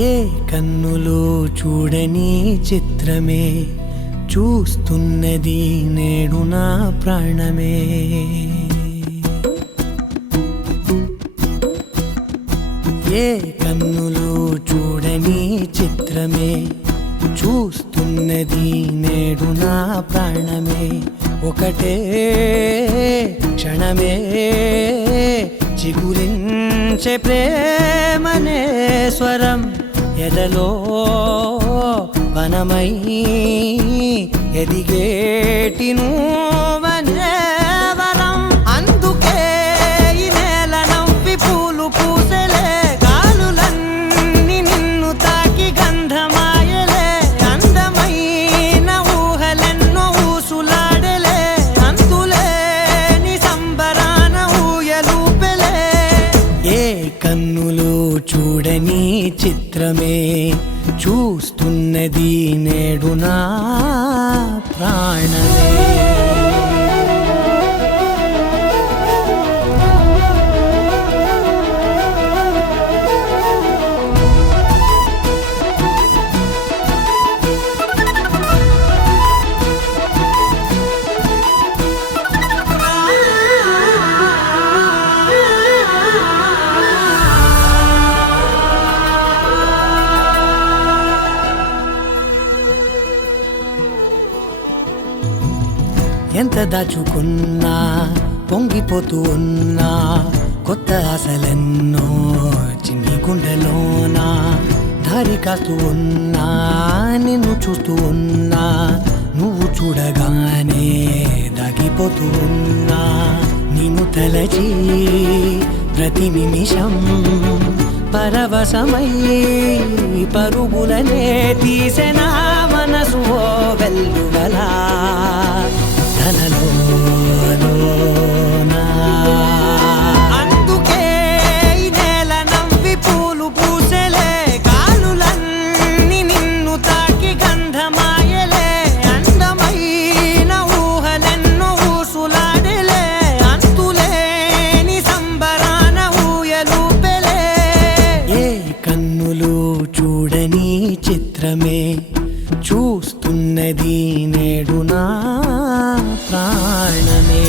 ఏ కన్నులో చూడని చిత్రమే చూస్తున్నది నేడు నా ప్రాణమే. ఏ కన్నులో చూడని చిత్రమే చూస్తున్నది నేడు నా ప్రాణమే. ఒకటే క్షణమే చిగురించే ప్రేమనే స్వరం ఎదలో వనమై ఎదిగేటి నువ్వనే వరం. అందుకే ఈ నేల నవ్వి పూలు పూసెలే, గాలులన్నీ నిన్ను తాకి గంధమాయలే. అందమైన ఊహలెన్నో ఊసులాడలే, అంతులేని సంబరాన ఊయలూపెలే. ఏ కన్నులో చూడని చిత్రమే చూస్తున్నది నేడు నా ప్రాణమే. ఎంత దాచుకున్నా పొంగిపోతూ ఉన్నా, కొత్త ఆశలెన్నో చిన్ని గుండెలోనా. దారి కాస్తూ ఉన్నా, నిన్ను చూస్తూ ఉన్నా, నువ్వు చూడగానే దాగిపోతూ ఉన్నా. నిన్ను తలచి ప్రతి నిమిషం పరవశమై పరుగులనే తీసెనా మనసు ఓ వెల్లువలా. అందుకే ఈ నేల నవ్వి పూలు పూసెలే, గాలులన్నీ నిన్ను తాకి గంధమాయలే. అందమైన ఊహలెన్నో ఊసులాడలే, అంతులేని సంబరాన ఊయలూపెలే. ఏ కన్నులు చూడని చిత్రమే చూస్తున్నది నేడు నా ప్రాణమే.